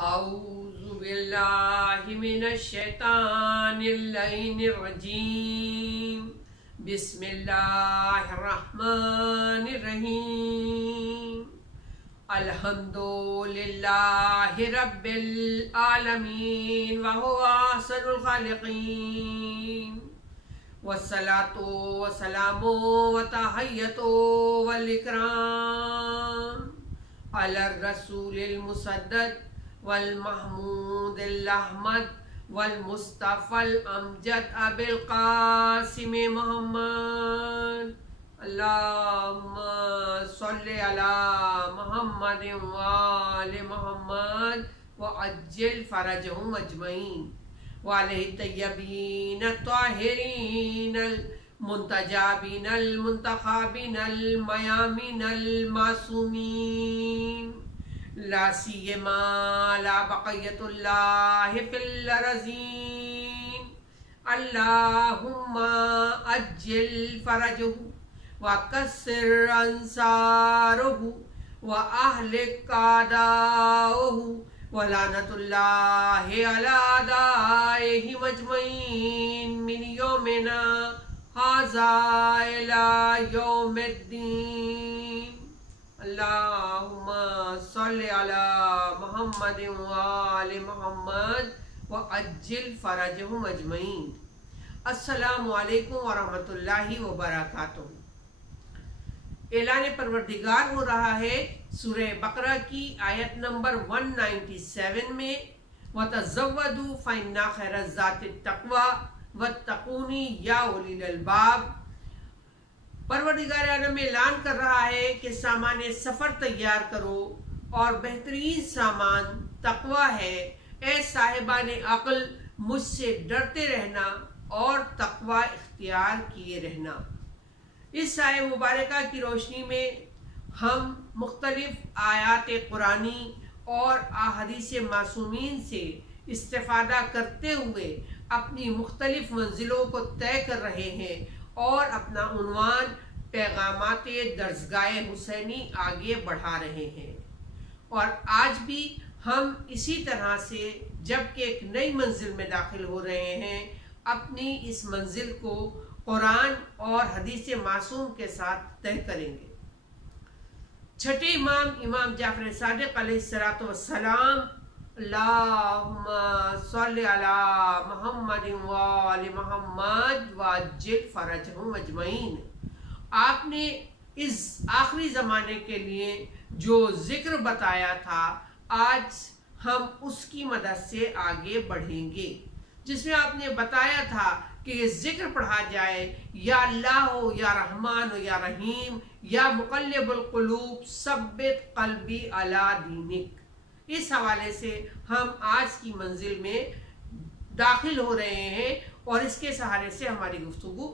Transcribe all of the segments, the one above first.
أعوذ بالله من الشيطان اللعين الرجيم بسم الله الرحمن الرحيم الحمد لله رب العالمين وهو أحسن الخالقين والصلاة والسلام والتحية والإكرام على الرسول المسدد والمحمود الأحمد والمصطفى الأمجد أبي القاسم محمد اللهم صل على محمد وآل محمد وعجل فرجهم أجمعين وعليه الطيبين الطاهرين المنتجبين المنتخبين الميامين المعصومين لا سيما لا بقية الله في الأرضين اللهم أجل فرجه وكسر أنصاره وأهلك أعداءه ولعنة الله على أعدائهم أجمعين من يومنا هذا إلى يوم الدين اللهم صل على محمد وآل محمد وعجل فرجهم أجمعين السلام علیکم ورحمۃ اللہ وبرکاتہ۔ اعلان پروردگار ہو رہا ہے سورہ بقرہ کی آیت نمبر 197 میں وَتَزَوَّدُوا فَإِنَّ خَيْرَ الزَّادِ التَّقْوَىٰ وَاتَّقُونِ يَا أُولِي الْأَلْبَابِ۔ پروردگار عالم اعلان کر رہا ہے کہ سامان سفر تیار کرو اور بہترین سامان تقوی ہے۔ اے صاحبان عقل مجھ سے ڈرتے رہنا اور تقوی اختیار کیے رہنا۔ اس آیت مبارکہ کی روشنی میں ہم مختلف آیات قرآنی اور احادیث معصومین سے استفادہ کرتے ہوئے اپنی مختلف منزلوں کو طے کر رہے ہیں اور اپنا عنوان پیغامات درسگاہ حسینی آگے بڑھا رہے ہیں، اور آج بھی ہم اسی طرح سے جبکہ ایک نئی منزل میں داخل ہو رہے ہیں اپنی اس منزل کو قرآن اور حدیث معصوم کے ساتھ طے کریں گے۔ چھٹے امام جعفر صادق علیہ السلام اللہم صلی علی محمد وآل محمد وعجل فرجہم اجمعین، آپ نے اس آخری زمانے کے لیے جو ذکر بتایا تھا آج ہم اس کی مدد سے آگے بڑھیں گے، جس میں آپ نے بتایا تھا کہ یہ ذکر پڑھا جائے یا اللہ ہو یا رحمان ہو یا رحیم یا مقلب القلوب ثبت قلبی علی دینک۔ اس حوالے سے ہم آج کی منزل میں داخل ہو رہے ہیں اور اس کے سہارے سے ہماری گفتگو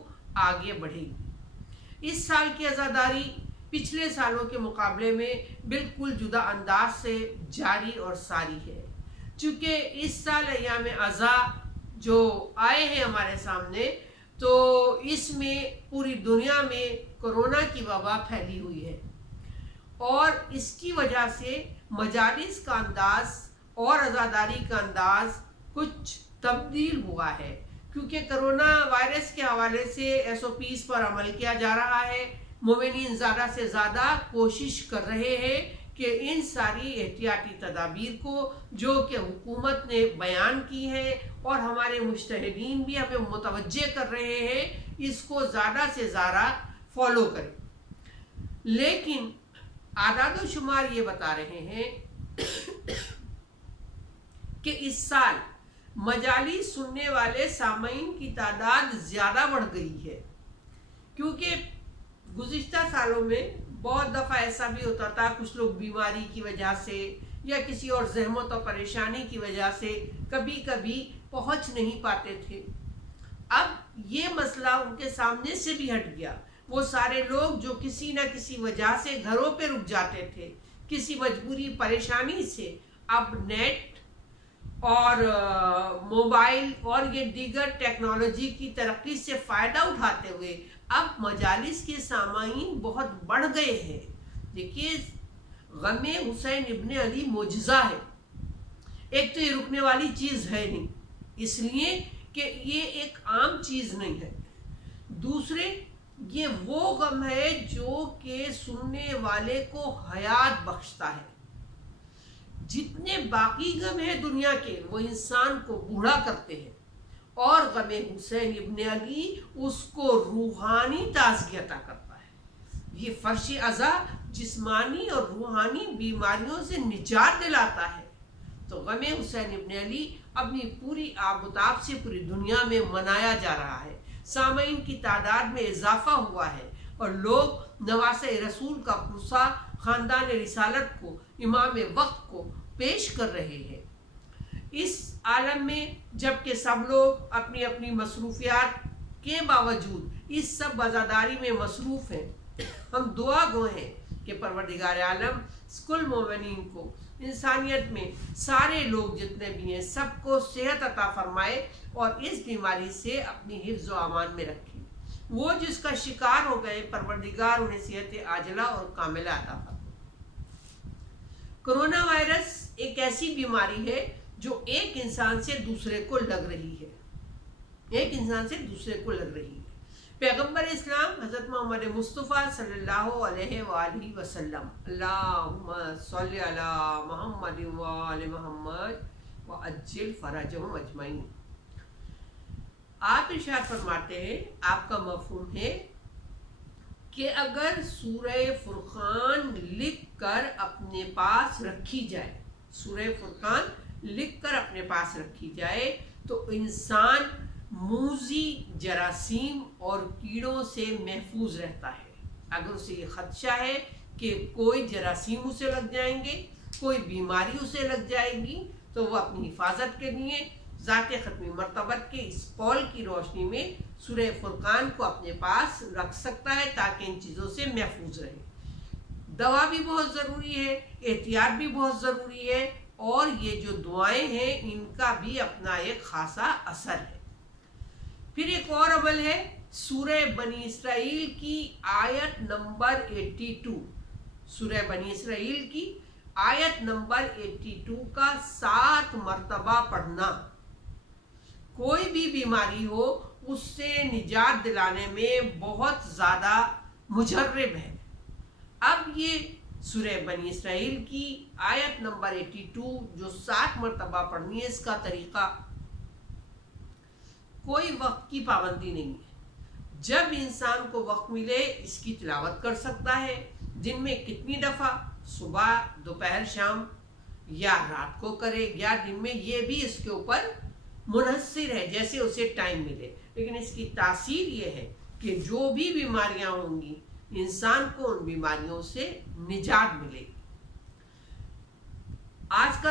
آگے بڑھے گی۔ اس سال کی عزاداری پچھلے سالوں کے مقابلے میں بالکل جدا انداز سے جاری اور ساری ہے، چونکہ اس سال ایام عزا جو آئے ہیں ہمارے سامنے تو اس میں پوری دنیا میں کورونا کی وبا پھیلی ہوئی ہے، اور اس کی وجہ سے مجالس کا انداز اور عزاداری کا انداز کچھ تبدیل ہوا ہے، کیونکہ کرونا وائرس کے حوالے سے SOPs پر عمل کیا جا رہا ہے۔ مومنین زیادہ سے زیادہ کوشش کر رہے ہیں کہ ان ساری احتیاطی تدابیر کو جو کہ حکومت نے بیان کی ہے اور ہمارے مجتہدین بھی ہمیں متوجہ کر رہے ہیں اس کو زیادہ سے زیادہ فالو کریں، لیکن اعداد و شمار یہ بتا رہے ہیں کہ اس سال مجالس سننے والے سامعین کی تعداد زیادہ بڑھ گئی ہے، کیونکہ گزشتہ سالوں میں بہت دفعہ ایسا بھی ہوتا تھا کچھ لوگ بیماری کی وجہ سے یا کسی اور زحمت اور پریشانی کی وجہ سے کبھی کبھی پہنچ نہیں پاتے تھے۔ اب یہ مسئلہ ان کے سامنے سے بھی ہٹ گیا۔ وہ سارے لوگ جو کسی نہ کسی وجہ سے گھروں پہ رک جاتے تھے کسی مجبوری پریشانی سے، اب نیٹ اور موبائل اور یہ دیگر ٹیکنالوجی کی ترقی سے فائدہ اٹھاتے ہوئے اب مجالس کے سامعین بہت بڑھ گئے ہیں۔ دیکھیے غم حسین ابن علی معجزہ ہے، ایک تو یہ رکنے والی چیز ہے نہیں، اس لیے کہ یہ ایک عام چیز نہیں ہے، دوسرے یہ وہ غم ہے جو کہ سننے والے کو حیات بخشتا ہے۔ جتنے باقی غم ہیں دنیا کے وہ انسان کو بوڑھا کرتے ہیں، اور غم حسین ابن علی اس کو روحانی تازگی عطا کرتا ہے۔ یہ فرش عزا جسمانی اور روحانی بیماریوں سے نجات دلاتا ہے۔ تو غم حسین ابن علی اپنی پوری آب و تاب سے پوری دنیا میں منایا جا رہا ہے، سامعین کی تعداد میں اضافہ ہوا ہے، اور لوگ نواسہ رسول کا پرسہ خاندان رسالت کو، امام وقت کو پیش کر رہے ہیں۔ اس عالم میں جبکہ سب لوگ اپنی اپنی مصروفیات کے باوجود اس سب عزاداری میں مصروف ہیں، ہم دعا گو ہیں کہ پروردگار عالم کل مومنین کو، انسانیت میں سارے لوگ جتنے بھی ہیں سب کو صحت عطا فرمائے اور اس بیماری سے اپنی حفظ و امان میں رکھے۔ وہ جس کا شکار ہو گئے پروردگار انہیں صحت عاجلہ اور کاملہ عطا فرمائے۔ کرونا وائرس ایک ایسی بیماری ہے جو ایک انسان سے دوسرے کو لگ رہی ہے، ایک انسان سے دوسرے کو لگ رہی ہے۔ پیغمبر اسلام حضرت محمد مصطفیٰ صلی اللہ علیہ وآلہ وسلم، اللہم صلی علی محمد وآل محمد وعجل فرجہم اجمعین، آپ ارشاد فرماتے ہیں، آپ کا مفہوم ہے کہ اگر سورہ فرقان لکھ کر اپنے پاس رکھی جائے، سورہ فرقان لکھ کر اپنے پاس رکھی جائے تو انسان موذی جراثیم اور کیڑوں سے محفوظ رہتا ہے۔ اگر اسے یہ خدشہ ہے کہ کوئی جراثیم اسے لگ جائیں گے، کوئی بیماری اسے لگ جائے گی، تو وہ اپنی حفاظت کے لیے ذات ختمی مرتبت کے اس قول کی روشنی میں سورہ فرقان کو اپنے پاس رکھ سکتا ہے تاکہ ان چیزوں سے محفوظ رہے۔ دوا بھی بہت ضروری ہے، احتیاط بھی بہت ضروری ہے، اور یہ جو دعائیں ہیں ان کا بھی اپنا ایک خاصا اثر ہے۔ پھر ایک اور عمل ہے، سورہ بنی اسرائیل کی آیت نمبر 82، سورہ بنی اسرائیل کی آیت نمبر 82 کا 7 مرتبہ پڑھنا۔ کوئی بھی بیماری ہو اس سے نجات دلانے میں بہت زیادہ مجرب ہے۔ اب یہ سورہ بنی اسرائیل کی آیت نمبر 82 جو 7 مرتبہ پڑھنی ہے، اس کا طریقہ کوئی وقت کی پابندی نہیں ہے، جب انسان کو وقت ملے اس کی تلاوت کر سکتا ہے۔ دن میں کتنی دفعہ، صبح، دوپہر، شام، یا رات کو کرے یا دن میں، یہ بھی اس کے اوپر منحصر ہے جیسے اسے ٹائم ملے، لیکن اس کی تاثیر یہ ہے کہ جو بھی بیماریاں ہوں گی انسان کو ان بیماریوں سے نجات ملے گی۔ آج کا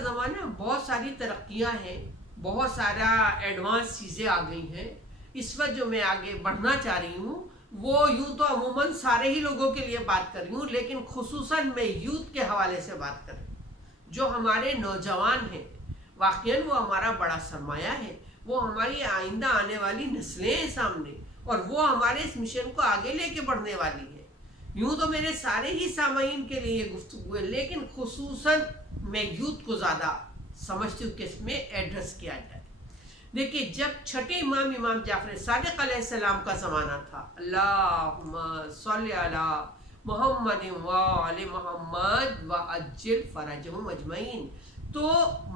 زمانہ بہت ساری ترقیاں ہیں، بہت سارا ایڈوانس چیزیں آ گئی ہیں۔ اس وقت جو میں آگے بڑھنا چاہ رہی ہوں وہ یوں تو عموماً سارے ہی لوگوں کے لیے بات کر رہی ہوں، لیکن خصوصاً میں یوتھ کے حوالے سے بات کر رہی ہوں۔ جو ہمارے نوجوان ہیں واقعاً وہ ہمارا بڑا سرمایہ ہے، وہ ہماری آئندہ آنے والی نسلیں ہیں سامنے، اور وہ ہمارے اس مشن کو آگے لے کے بڑھنے والی ہے۔ یوں تو میرے سارے ہی سامعین کے لیے یہ گفتگو ہے، لیکن خصوصاً میں یوتھ کو زیادہ سمجھتی ہوں کہ اس میں ایڈریس کیا جائے۔ دیکھیے، جب چھٹے امام جعفر صادق علیہ السلام کا زمانہ تھا، اللہم صلی علی محمد وآل محمد وعجل فرجہم اجمعین، تو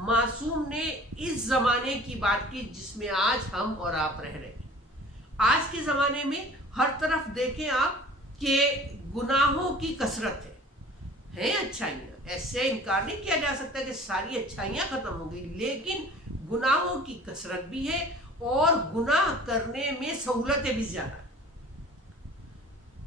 معصوم نے اس زمانے کی بات کی جس میں آج ہم اور آپ رہ رہے ہیں۔ آج کے زمانے میں ہر طرف دیکھیں آپ کہ گناہوں کی کثرت ہے اچھائیاں، ایسے انکار نہیں کیا جا سکتا کہ ساری اچھائیاں ختم ہو گئی، لیکن گناہوں کی کثرت بھی ہے اور گناہ کرنے میں سہولتیں بھی زیادہ۔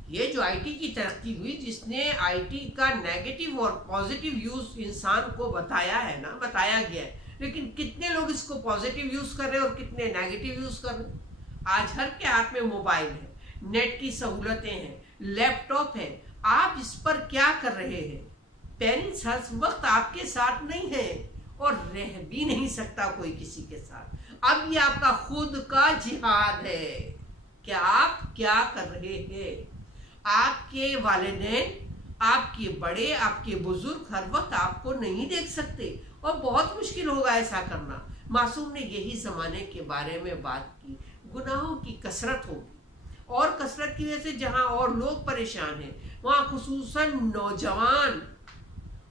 یہ جو آئی ٹی کی ترقی ہوئی، جس نے آئی ٹی کا نیگیٹو اور پازیٹیو یوز انسان کو بتایا گیا ہے، لیکن کتنے لوگ اس کو پازیٹیو یوز کر رہے ہیں اور کتنے نیگیٹو یوز کر رہے ہیں۔ آج ہر کے ہاتھ میں موبائل ہے، نیٹ کی سہولتیں ہیں، لیپ ٹاپ ہے، آپ اس پر کیا کر رہے ہیں؟ پیرنٹس ہر وقت آپ کے ساتھ نہیں ہیں اور رہ بھی نہیں سکتا کوئی کسی کے ساتھ۔ اب یہ آپ کا خود کا جہاد ہے کہ آپ کیا کر رہے ہیں۔ آپ کے والدین آپ کے بڑے، آپ کے بزرگ ہر وقت آپ کو نہیں دیکھ سکتے اور بہت مشکل ہوگا ایسا کرنا۔ معصوم نے یہی زمانے کے بارے میں بات کی، گناہوں کی کثرت ہوگی، اور کثرت کی وجہ سے جہاں اور لوگ پریشان ہیں وہاں خصوصاً نوجوان،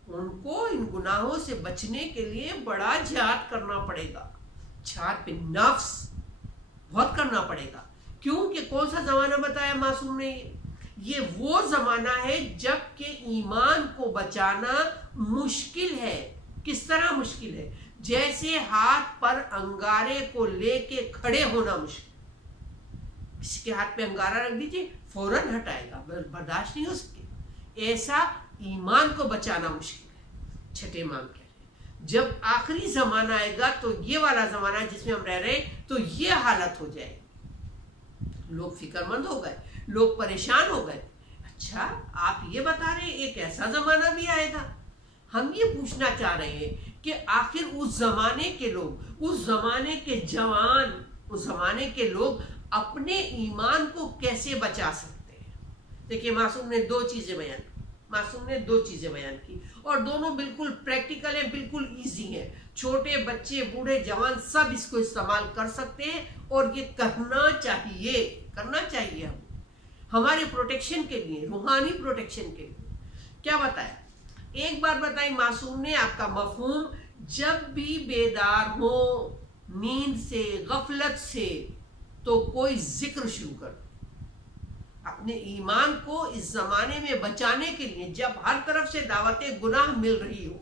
ان کو ان گناہوں سے بچنے کے لیے بڑا جہاد کرنا پڑے گا، جہاد پہ نفس بہت کرنا پڑے گا۔ کیونکہ کون سا زمانہ بتایا معصوم نے؟ یہ وہ زمانہ ہے جب کہ ایمان کو بچانا مشکل ہے۔ کس طرح مشکل ہے؟ جیسے ہاتھ پر انگارے کو لے کے کھڑے ہونا مشکل۔ کسی کے ہاتھ پہ انگارہ رکھ دیجئے فوراً ہٹائے گا، برداشت نہیں ہو سکے۔ ایسا ایمان کو بچانا مشکل ہے۔ چھٹے امام کہہ رہے ہیں جب آخری زمانہ آئے گا تو یہ والا زمانہ جس میں ہم رہ رہے ہیں تو یہ حالت ہو جائے گی، لوگ فکر مند ہو گئے، لوگ پریشان ہو گئے۔ اچھا آپ یہ بتا رہے ہیں ایک ایسا زمانہ بھی آئے گا؟ ہم یہ پوچھنا چاہ رہے ہیں کہ آخر اس زمانے کے لوگ، اس زمانے کے جوان، اس زمانے کے لوگ اپنے ایمان کو کیسے بچا سکتے ہیں؟ دیکھیں معصوم نے دو چیزیں بیان کی اور دونوں بالکل پریکٹیکل ہیں، بالکل ایزی ہیں، چھوٹے بچے بوڑھے جوان سب اس کو استعمال کر سکتے ہیں، اور یہ کرنا چاہیے ہمارے پروٹیکشن کے لیے، روحانی پروٹیکشن کے لیے۔ کیا بتایا؟ ایک بار بتائیں معصوم نے آپ کا مفہوم، جب بھی بیدار ہو نیند سے، غفلت سے، تو کوئی ذکر شروع کر اپنے ایمان کو اس زمانے میں بچانے کے لیے۔ جب ہر طرف سے دعوت گناہ مل رہی ہو،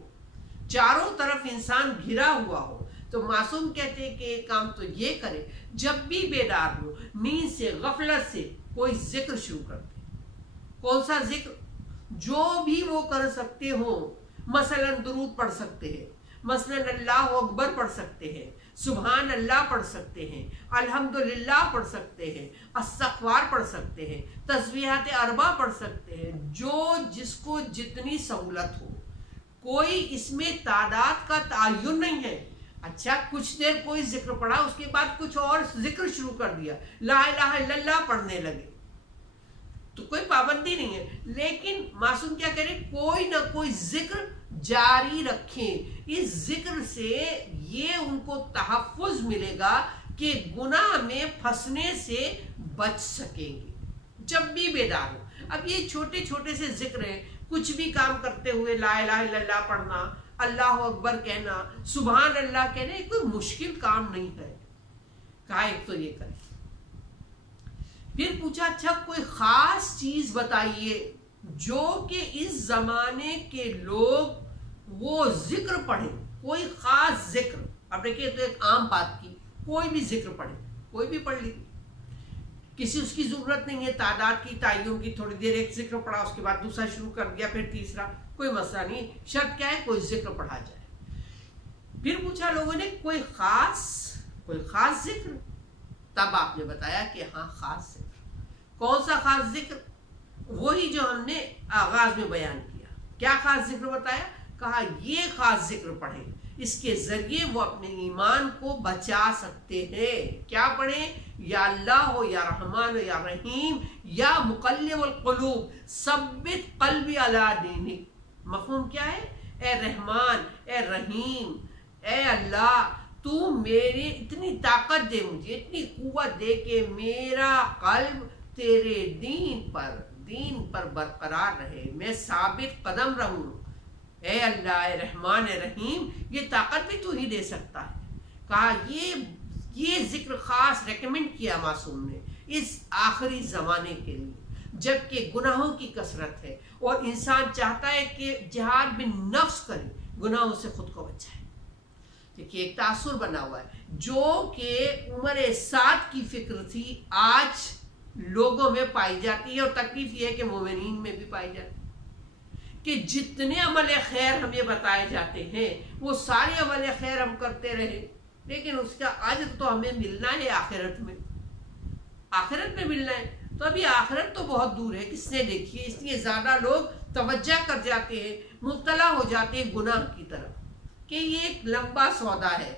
چاروں طرف انسان گھرا ہوا ہو، تو معصوم کہتے ہیں کہ ایک کام تو یہ کرے، جب بھی بیدار ہو نیند سے، غفلت سے، کوئی ذکر شروع کر دے۔ کون سا ذکر؟ جو بھی وہ کر سکتے ہو، مثلا درود پڑھ سکتے ہیں، مثلا اللہ اکبر پڑھ سکتے ہیں، سبحان اللہ پڑھ سکتے ہیں، الحمدللہ پڑھ سکتے ہیں، استغفار پڑھ سکتے ہیں، تسبیحات اربع پڑھ سکتے ہیں، جو جس کو جتنی سہولت ہو۔ کوئی اس میں تعداد کا تعین نہیں ہے۔ اچھا کچھ دیر کوئی ذکر پڑھا، اس کے بعد کچھ اور ذکر شروع کر دیا، لا الہ الا اللہ پڑھنے لگے، تو کوئی پابندی نہیں ہے۔ لیکن معصوم کیا کرے؟ کوئی نہ کوئی ذکر جاری رکھیں۔ اس ذکر سے یہ ان کو تحفظ ملے گا کہ گناہ میں پھنسنے سے بچ سکیں گے جب بھی بیدار ہو۔ اب یہ چھوٹے چھوٹے سے ذکر ہیں، کچھ بھی کام کرتے ہوئے لا الہ الا اللہ پڑھنا، اللہ اکبر کہنا، سبحان اللہ کہنا، یہ کوئی مشکل کام نہیں ہے۔ کہا ایک تو یہ کریں۔ پھر پوچھا اچھا کوئی خاص چیز بتائیے جو کہ اس زمانے کے لوگ وہ ذکر پڑھیں، کوئی خاص ذکر۔ اب دیکھیے تو ایک عام بات کی، کوئی بھی ذکر پڑھے، کوئی بھی پڑھ لی، کسی اس کی ضرورت نہیں ہے تعداد کی، تعین کی۔ تھوڑی دیر ایک ذکر پڑھا، اس کے بعد دوسرا شروع کر دیا، پھر تیسرا، کوئی مسئلہ نہیں، شرط کیا ہے؟ کوئی ذکر پڑھا جائے۔ پھر پوچھا لوگوں نے کوئی خاص ذکر؟ تب آپ نے بتایا کہ ہاں خاص ذکر۔ کون سا خاص ذکر؟ وہی جو ہم نے آغاز میں بیان کیا۔ کیا خاص ذکر بتایا؟ کہا یہ خاص ذکر پڑھیں، اس کے ذریعے وہ اپنے ایمان کو بچا سکتے ہیں۔ کیا پڑھیں؟ یا اللہ ہو، یا رحمان ہو، یا رحیم، یا مقلب القلوب ثبت قلبی علی دینک۔ مفہوم کیا ہے؟ اے رحمان، اے رحیم، اے اللہ، تو میری اتنی طاقت دے، مجھے اتنی قوت دے کہ میرا قلب تیرے دین پر برقرار رہے، میں ثابت قدم رہوں۔ اے اللہ، اے رحمان، اے رحیم، یہ طاقت بھی تو ہی دے سکتا ہے۔ کہا یہ ذکر خاص ریکمنڈ کیا معصوم نے اس آخری زمانے کے لیے، جب کہ گناہوں کی کثرت ہے اور انسان چاہتا ہے کہ جہاد بن نفس کرے، گناہوں سے خود کو بچائے۔ دیکھیے ایک تاثر بنا ہوا ہے جو کہ عمر سعد کی فکر تھی، آج لوگوں میں پائی جاتی ہے، اور تکلیف یہ ہے کہ مومنین میں بھی پائی جاتی ہے کہ جتنے عمل خیر ہمیں بتائے جاتے ہیں وہ سارے عمل خیر ہم کرتے رہے، لیکن اس کا اجر تو ہمیں ملنا ہے آخرت میں ملنا ہے۔ تو ابھی آخرت تو بہت دور ہے، کس نے دیکھی ہے؟ اس لیے زیادہ لوگ توجہ کر جاتے ہیں، مبتلا ہو جاتے ہیں گناہ کی طرف کہ یہ ایک لمبا سودا ہے،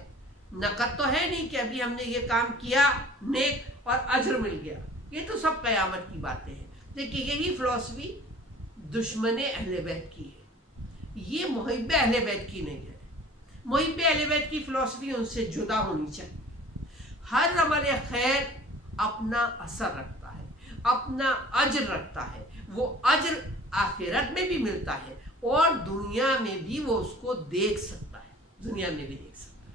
نقد تو ہے نہیں کہ ابھی ہم نے یہ کام کیا نیک اور اجر مل گیا، یہ تو سب قیامت کی باتیں ہیں۔ دیکھیے یہی فلسفی دشمن اہل بیت کی ہے، یہ محب اہل بیت کی نہیں ہے۔ محب اہل بیت کی فلسفی ان سے جدا ہونی چاہیے۔ ہر عمل خیر اپنا اثر رکھتا ہے، اپنا اجر رکھتا ہے، وہ اجر آخرت میں بھی ملتا ہے اور دنیا میں بھی وہ اس کو دیکھ سکتا ہے، دنیا میں بھی دیکھ سکتا ہے۔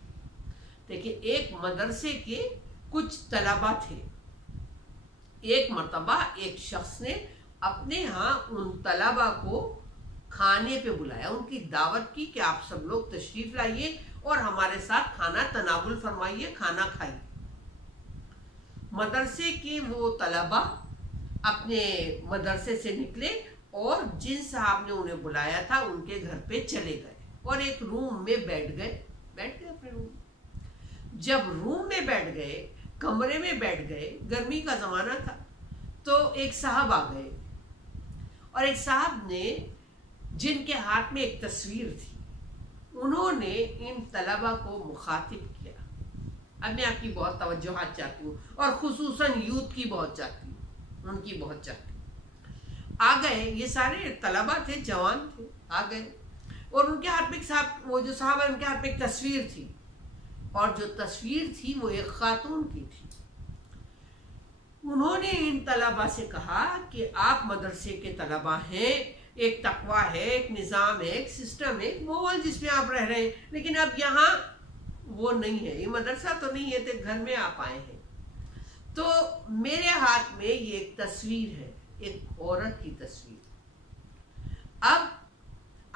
دیکھیں، ایک مدرسے کے کچھ طلبہ تھے، ایک مرتبہ ایک شخص نے اپنے ہاں ان طلبہ کو کھانے پہ بلایا، ان کی دعوت کی کہ آپ سب لوگ تشریف لائیے اور ہمارے ساتھ کھانا تناول فرمائیے، کھانا کھائیے۔ مدرسے کے وہ طلبہ اپنے مدرسے سے نکلے اور جن صاحب نے انہیں بلایا تھا ان کے گھر پہ چلے گئے اور ایک روم میں بیٹھ گئے اپنے روم۔ جب روم میں بیٹھ گئے، کمرے میں بیٹھ گئے، گرمی کا زمانہ تھا، تو ایک صاحب آ گئے اور ایک صاحب نے، جن کے ہاتھ میں ایک تصویر تھی، انہوں نے ان طلبہ کو مخاطب کیا۔ اب میں آپ کی بہت توجہات چاہتی ہوں اور خصوصاً یوتھ کی بہت چاہتی ہوں، ان کی بہت چاہتی ہوں۔ آ گئے، یہ سارے طلبہ تھے، جوان تھے، آ گئے اور ان کے ہاتھ میں ایک وہ جو صاحب ہے ان کے ہاتھ میں ایک تصویر تھی، اور جو تصویر تھی وہ ایک خاتون کی تھی۔ انہوں نے ان طلبہ سے کہا کہ آپ مدرسے کے طلبہ ہیں، ایک تقوی ہے، ایک نظام ہے، ایک سسٹم ہے، ایک ماحول جس میں آپ رہ رہے ہیں، لیکن اب یہاں وہ نہیں ہے، یہ مدرسہ تو نہیں ہے، تو گھر میں آپ آئے ہیں۔ تو میرے ہاتھ میں یہ ایک تصویر ہے، ایک عورت کی تصویر۔ اب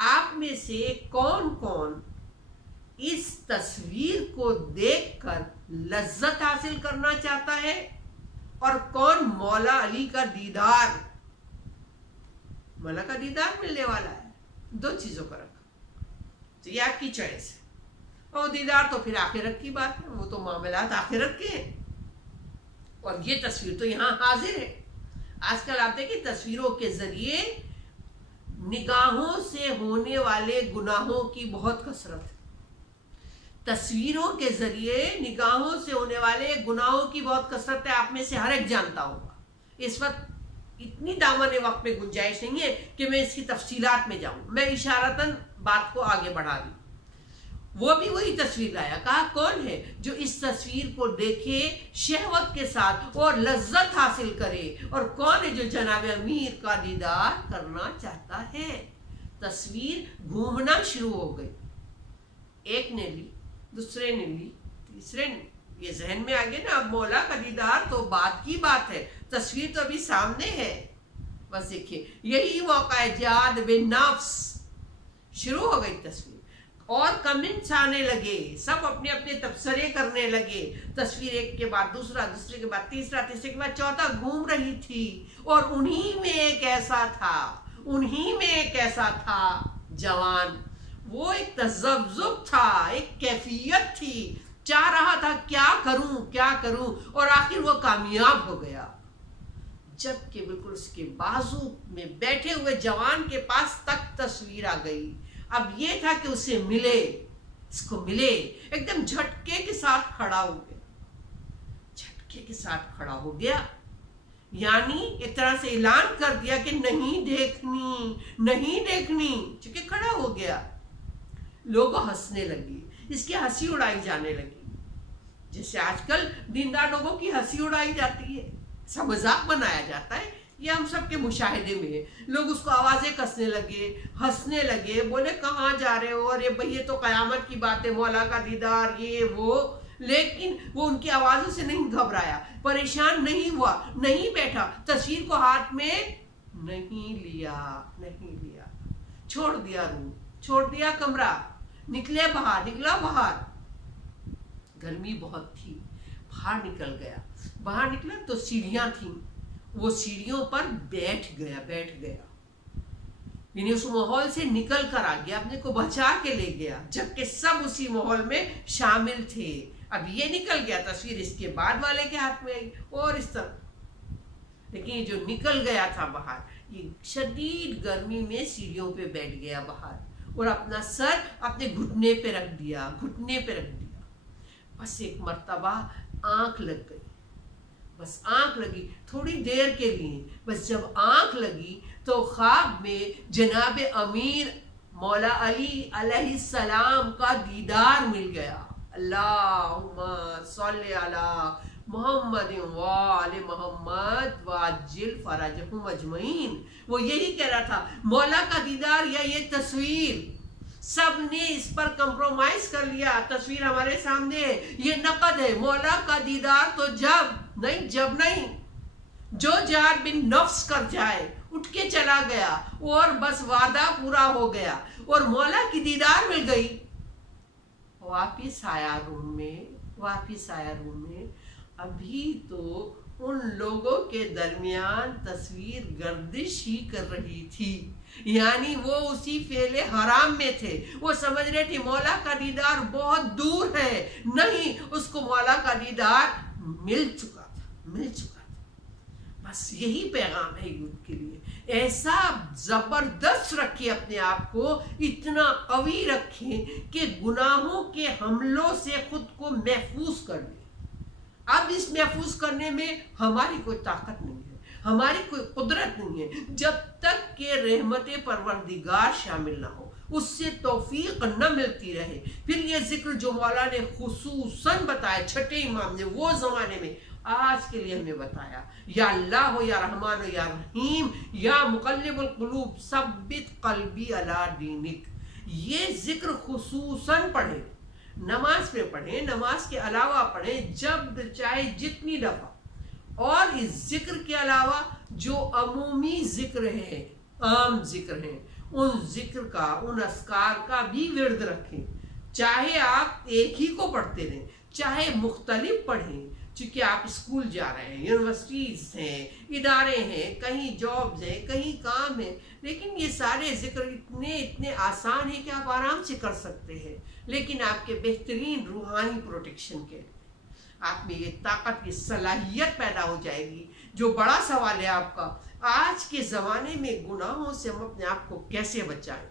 آپ میں سے کون کون اس تصویر کو دیکھ کر لذت حاصل کرنا چاہتا ہے اور کون مولا علی کا دیدار، مولا کا دیدار ملنے والا ہے؟ دو چیزوں کا رکھا، تو یہ آپ کی چوائس ہے۔ اور دیدار تو پھر آخرت کی بات ہے، وہ تو معاملات آخرت کے ہیں، اور یہ تصویر تو یہاں حاضر ہے۔ آج کل آپ دیکھیں تصویروں کے ذریعے نگاہوں سے ہونے والے گناہوں کی بہت کثرت ہے، تصویروں کے ذریعے نگاہوں سے ہونے والے گناہوں کی بہت کثرت ہے، آپ میں سے ہر ایک جانتا ہوگا۔ اس وقت اتنی دامن وقت میں گنجائش نہیں ہے کہ میں اس کی تفصیلات میں جاؤں، میں اشارتاً بات کو آگے بڑھا دوں۔ وہ بھی وہی تصویر لایا، کہا کون ہے جو اس تصویر کو دیکھے شہوت کے ساتھ اور لذت حاصل کرے، اور کون ہے جو جناب امیر کا دیدار کرنا چاہتا ہے۔ تصویر گھومنا شروع ہو گئی، ایک نے لی، دوسرے نے لی، تیسرے نے، یہ ذہن میں آگے نا، اب مولا کا دیدار تو بات کی بات ہے، تصویر تو ابھی سامنے ہے۔ بس دیکھیے، یہی موقع ہے جہاد بن نفس، شروع ہو گئی تصویر، اور کمنٹس آنے لگے، سب اپنے اپنے تبصرے کرنے لگے، تصویر ایک کے بعد دوسرا، دوسرے کے بعد تیسرا، تیسرے کے بعد چوتھا گھوم رہی تھی، اور انہی میں ایک ایسا تھا جوان، وہ ایک تذبذب تھا، ایک کیفیت تھی، چاہ رہا تھا کیا کروں، اور آخر وہ کامیاب ہو گیا، جبکہ بالکل اس کے بازو میں بیٹھے ہوئے جوان کے پاس تک تصویر آ گئی۔ اب یہ تھا کہ اسے ملے، اس کو ملے، ایک دم جھٹکے کے ساتھ کھڑا ہو گیا، یعنی ایک طرح سے اعلان کر دیا کہ نہیں دیکھنی، چونکہ کھڑا ہو گیا۔ لوگ ہنسنے لگے، اس کی ہنسی اڑائی جانے لگی، جیسے آج کل دیندار لوگوں کی ہنسی اڑائی جاتی ہے، سب مذاق بنایا جاتا ہے، یہ ہم سب کے مشاہدے میں ہے۔ لوگ اس کو آوازیں کسنے لگے، ہنسنے لگے، بولے کہاں جا رہے ہو، ارے بھئی یہ تو قیامت کی بات ہے، مولا کا دیدار، یہ وہ، لیکن وہ ان کی آوازوں سے نہیں گھبرایا، پریشان نہیں ہوا، نہیں بیٹھا، تصویر کو ہاتھ میں نہیں لیا، چھوڑ دیا روم، چھوڑ دیا کمرہ، نکلا باہر، گرمی بہت تھی، باہر نکل گیا، باہر نکلا تو سیڑھیاں تھیں، وہ سیڑھیوں پر بیٹھ گیا، یعنی اس ماحول سے نکل کر آ گیا، اپنے کو بچا کے لے گیا، جبکہ سب اسی ماحول میں شامل تھے۔ اب یہ نکل گیا، تصویر اس کے بعد والے کے ہاتھ میں آئی، اور اس طرح، لیکن یہ جو نکل گیا تھا باہر، یہ شدید گرمی میں سیڑھیوں پہ بیٹھ گیا باہر، اور اپنا سر اپنے گھٹنے پہ رکھ دیا، بس ایک مرتبہ آنکھ لگ گئی، بس آنکھ لگی تھوڑی دیر کے لیے، بس جب آنکھ لگی تو خواب میں جناب امیر مولا علی علیہ السلام کا دیدار مل گیا۔ اللہم صلی علی محمد وآل محمد وعجل فرجہم اجمعین۔ وہ یہی کہہ رہا تھا، مولا کا دیدار یا یہ تصویر، سب نے اس پر کمپرومائز کر لیا، تصویر ہمارے سامنے ہے، یہ نقد ہے، مولا کا دیدار تو جب نہیں، جو جہاد بن نفس کر جائے اٹھ کے چلا گیا اور بس وعدہ پورا ہو گیا اور مولا کی دیدار مل گئی۔ واپس آیا روم میں، ابھی تو ان لوگوں کے درمیان تصویر گردش ہی کر رہی تھی، یعنی وہ اسی فعل حرام میں تھے، وہ سمجھ رہے تھے مولا کا دیدار بہت دور ہے، نہیں، اس کو مولا کا دیدار مل چکا تھا۔ بس یہی پیغام ہے یوتھ کے لیے، ایسا زبردست رکھیں اپنے آپ کو، اتنا قوی رکھیں کہ گناہوں کے حملوں سے خود کو محفوظ کر لیں۔ اب اس محفوظ کرنے میں ہماری کوئی طاقت نہیں ہے، ہماری کوئی قدرت نہیں ہے، جب تک کہ رحمت پروردگار شامل نہ ہو، اس سے توفیق نہ ملتی رہے۔ پھر یہ ذکر جو مولا نے خصوصاً بتایا چھٹے امام نے وہ زمانے میں، آج کے لیے ہمیں بتایا، یا اللہ ہو یا رحمان ہو یا رحیم یا مقلب القلوب ثبت قلبی علی دینک، یہ ذکر خصوصاً پڑھیں، نماز پہ پڑھیں، نماز کے علاوہ پڑھیں، جب چاہے جتنی دفعہ، اور اس ذکر کے علاوہ جو عمومی ذکر ہے، عام ذکر ہیں، ان ذکر کا، ان اذکار کا بھی ورد رکھیں، چاہے آپ ایک ہی کو پڑھتے رہیں، چاہے مختلف پڑھیں، چونکہ آپ اسکول جا رہے ہیں، یونیورسٹیز ہیں، ادارے ہیں، کہیں جابز ہیں، کہیں کام ہیں، لیکن یہ سارے ذکر اتنے آسان ہیں کہ آپ آرام سے کر سکتے ہیں، لیکن آپ کے بہترین روحانی پروٹیکشن کے لیے آپ میں یہ طاقت کی صلاحیت پیدا ہو جائے گی۔ جو بڑا سوال ہے آپ کا، آج کے زمانے میں گناہوں سے ہم اپنے آپ کو کیسے بچائیں؟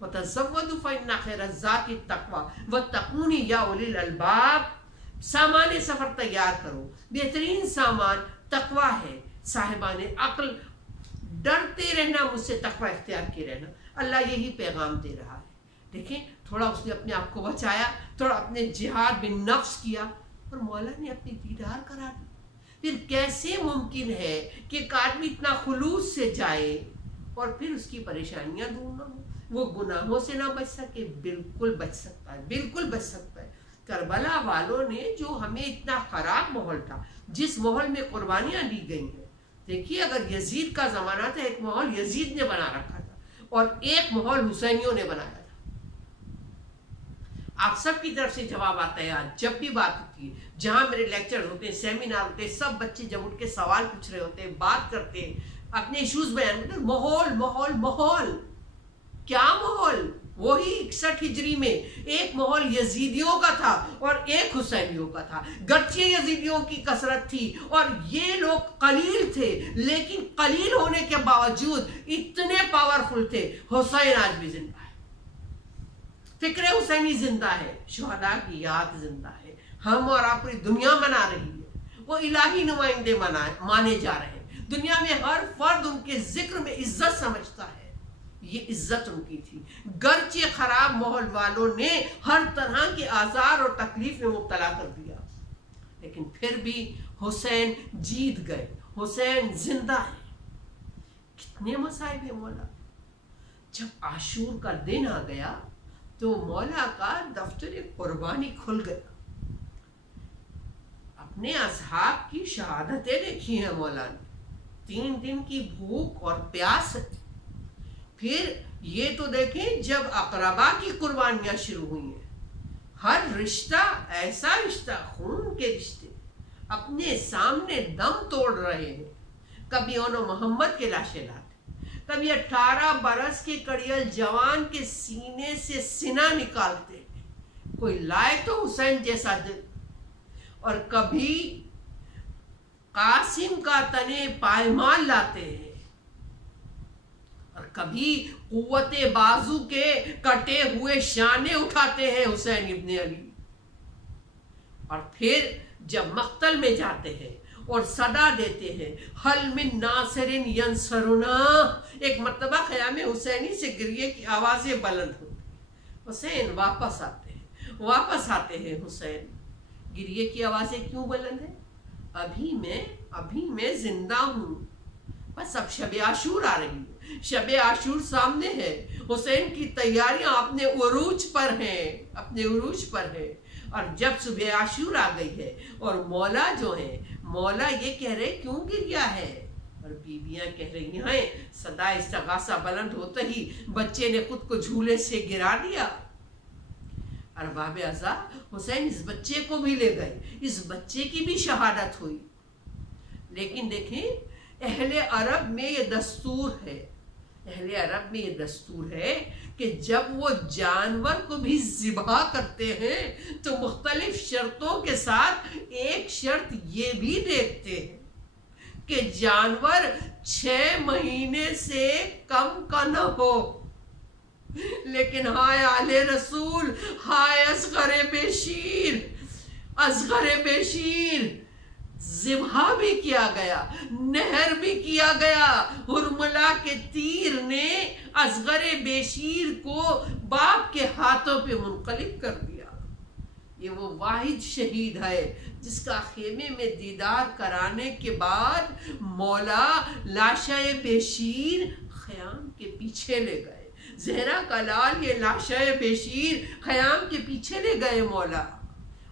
وَتَزَوَّدُوا فَإِنَّ خَيْرَ الزَّادِ التَّقْوَىٰ وَاتَّقُونِ يَا أُولِي الْأَلْبَابِ۔ سامان سفر تیار کرو، بہترین سامان تقوی ہے، صاحبان عقل ڈرتے رہنا، مجھ سے تقوی اختیار کے رہنا، اللہ یہی پیغام دے رہا ہے۔ دیکھیں تھوڑا اس نے اپنے آپ کو بچایا، تھوڑا اپنے جہاد بن نفس کیا، اور مولا نے اپنی دیدار کرا دی۔ پھر کیسے ممکن ہے کہ ایک آدمی اتنا خلوص سے جائے اور پھر اس کی پریشانیاں دور نہ ہو، وہ گناہوں سے نہ بچ سکے؟ بالکل بچ سکتا ہے، بالکل بچ سکتا ہے۔ کربلا والوں نے جو ہمیں اتنا خراب ماحول تھا، جس ماحول میں قربانیاں دی گئی ہیں، دیکھیے اگر یزید کا زمانہ تھا، ایک ماحول یزید نے بنا رکھا تھا اور ایک ماحول حسینیوں نے بنایا تھا۔ آپ سب کی طرف سے جواب آتا ہے، آج جب بھی بات ہوتی ہے، جہاں میرے لیکچر ہوتے ہیں، سیمینار ہوتے ہیں، سب بچے جب اٹھ کے سوال پوچھ رہے ہوتے ہیں، بات کرتے ہیں، اپنے ایشوز بیان کرتے ہیں، ماحول کیا ماحول؟ وہی 61 ہجری میں ایک ماحول یزیدیوں کا تھا اور ایک حسینیوں کا تھا، گرچہ یزیدیوں کی کثرت تھی اور یہ لوگ قلیل تھے، لیکن قلیل ہونے کے باوجود اتنے پاورفل تھے۔ حسین آج بھی زندہ ہے، فکر حسینی زندہ ہے، شہداء کی یاد زندہ ہے، ہم اور آپ پوری دنیا منا رہی ہے، وہ الہی نمائندے مانے جا رہے ہیں، دنیا میں ہر فرد ان کے ذکر میں عزت سمجھتا ہے، یہ عزت ان کی تھی، گرچہ خراب ماحول والوں نے ہر طرح کے آزار اور تکلیف میں مبتلا کر دیا، لیکن پھر بھی حسین جیت گئے، حسین زندہ ہے۔ کتنے مصائب ہیں مولا! جب عاشور کا دن آ گیا تو مولا کا دفتر قربانی کھل گیا، اپنے اصحاب کی شہادتیں دیکھی ہیں مولا نے، 3 دن کی بھوک اور پیاس۔ پھر یہ تو دیکھیں جب اقربا کی قربانیاں شروع ہوئی ہیں، ہر رشتہ ایسا رشتہ، خون کے رشتے اپنے سامنے دم توڑ رہے ہیں، کبھی اونو محمد کے لاشیں لاتے، کبھی 18 برس کے کڑیل جوان کے سینے سے سینہ نکالتے، کوئی لائے تو حسین جیسا دل، اور کبھی قاسم کا تنے پائمال لاتے ہیں، اور کبھی قوت بازو کے کٹے ہوئے شانے اٹھاتے ہیں حسین ابن علی، اور پھر جب مقتل میں جاتے ہیں اور صدا دیتے ہیں حل من ناصر ینصرنا. ایک مرتبہ خیام حسینی سے گریے کی آوازیں بلند ہوتی. حسین واپس آتے ہیں. حسین گریے کی آوازیں کیوں بلند ہیں؟ ابھی میں زندہ ہوں، بس اب شب عاشور آ رہی ہے، شب عاشور سامنے ہے. حسین کی تیاریاں اپنے عروج پر ہیں. اور جب صبح عاشور آ گئی ہے اور مولا جو ہے، مولا یہ کہہ رہے کیوں گریا ہے، اور بیویاں کہہ رہی ہیں صدا استغاثہ بلند ہوتے ہی بچے نے خود کو جھولے سے گرا دیا. ارباب اعضاء حسین اس بچے کو بھی لے گئے، اس بچے کی بھی شہادت ہوئی. لیکن دیکھیں اہل عرب میں یہ دستور ہے کہ جب وہ جانور کو بھی ذبح کرتے ہیں تو مختلف شرطوں کے ساتھ ایک شرط یہ بھی دیکھتے ہیں کہ جانور 6 مہینے سے کم کا نہ ہو. لیکن ہائے آل رسول، ہائے اصغر بے شیر، ذبح بھی کیا گیا، نہر بھی کیا گیا. حرملہ کے تیر نے اصغر بے شیر کو باپ کے ہاتھوں پہ منقلب کر دیا. یہ وہ واحد شہید ہے جس کا خیمے میں دیدار کرانے کے بعد مولا لاشہ بے شیر خیام کے پیچھے لے گئے. زہرا کا لال یہ لاشہ بے شیر خیام کے پیچھے لے گئے مولا.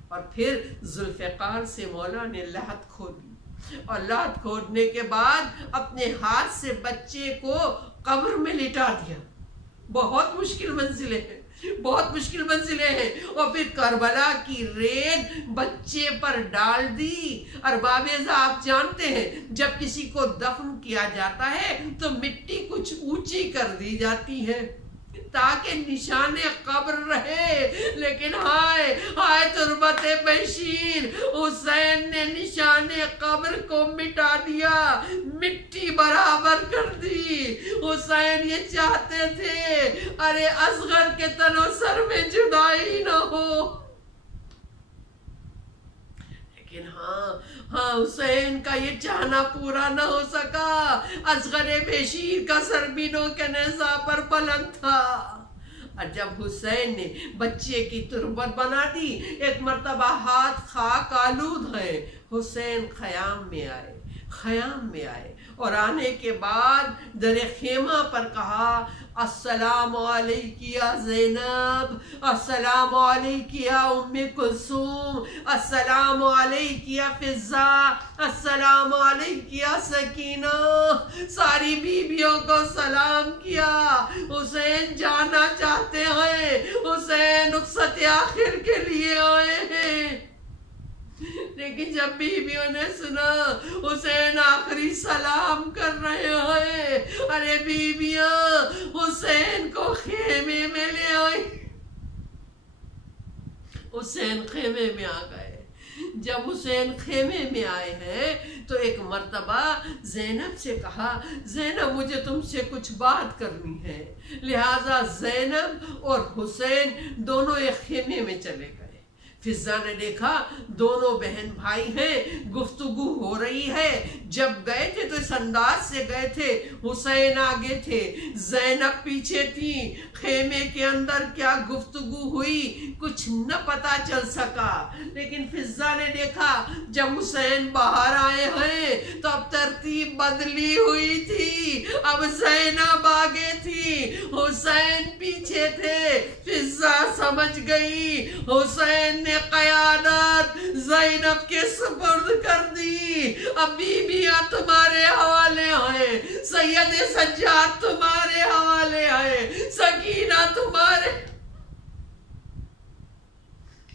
اور پھر ذوالفقار سے مولا نے لحد کھودی، اور لحد کھودنے کے بعد اپنے ہاتھ سے بچے کو قبر میں لٹا دیا. بہت مشکل منزلیں ہیں. اور پھر کربلا کی ریت بچے پر ڈال دی. ارباب اعضاء آپ جانتے ہیں جب کسی کو دفن کیا جاتا ہے تو مٹی کچھ اونچی کر دی جاتی ہے تاکہ نشان قبر رہے. لیکن ہائے تربت بشیر، حسین نے نشان قبر کو مٹا دیا، مٹی برابر کر دی. حسین یہ چاہتے تھے ارے اصغر کے تن و سر میں جدائی نہ ہو. لیکن ہاں حسین کا یہ چاہنا پورا نہ ہو سکا. اصغر بے شیر کا سر بینوں کے نیزہ پر بلند تھا. اور جب حسین نے بچے کی تربت بنا دی، ایک مرتبہ ہاتھ خاک آلود ہیں، حسین خیام میں آئے اور آنے کے بعد در خیمہ پر کہا السلام علیکی یا زینب، السلام علیکی یا ام کلثوم، السلام علیکی یا فضہ، السلام علیکی یا سکینہ. ساری بیویوں کو سلام کیا. حسین جانا چاہتے ہیں، حسین رخصت آخر کے لیے آئے ہیں. لیکن جب بیویوں نے سنا حسین آخری سلام کر رہے ہیں، ارے بیویاں حسین کو خیمے میں لے آئی. حسین خیمے میں آ گئے. جب حسین خیمے میں آئے ہیں تو ایک مرتبہ زینب سے کہا زینب مجھے تم سے کچھ بات کرنی ہے. لہٰذا زینب اور حسین دونوں ایک خیمے میں چلے گئے. فضہ نے دیکھا دونوں بہن بھائی ہیں، گفتگو ہو رہی ہے. جب گئے تھے تو اس انداز سے گئے تھے، حسین آگے تھے، زینب پیچھے تھی. خیمے کے اندر کیا گفتگو ہوئی کچھ نہ پتا چل سکا. لیکن فضہ نے دیکھا جب حسین باہر آئے ہیں تو اب ترتیب بدلی ہوئی تھی. اب زینب آگے تھی، حسین پیچھے تھے. فضہ سمجھ گئی حسین نے قیادت زینب کے سپرد کر دی. اب بیویاں تمہارے حوالے ہیں، سید سجاد تمہارے حوالے ہیں، سکینہ تمہارے.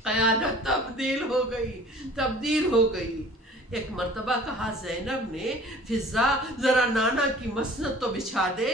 قیادت تبدیل ہو گئی. ایک مرتبہ کہا زینب نے فضہ ذرا نانا کی مسند تو بچھا دے.